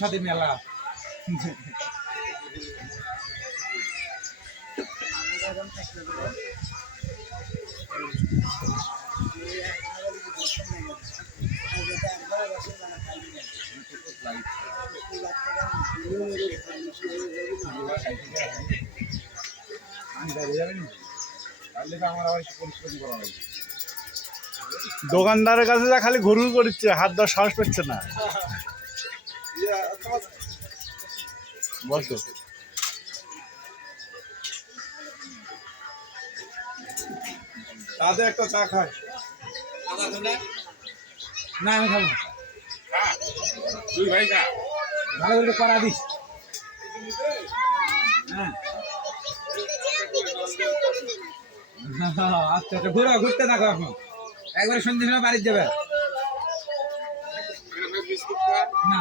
সাথে মেলা দোকানদারের কাছে যা খালি ঘুরঘুর করছে, হাত দেওয়ার সাহস পাচ্ছে না। বসো তাদের একটা চা খায় না, আমি খাবো দুই ভাই খা, ভালো করে করা দিস। হ্যাঁ আচ্ছা আচ্ছা, ঘুরো, ঘুরতে থাকো, এখন একবারে সন্ধ্যে সময় বাড়ির যাবে না।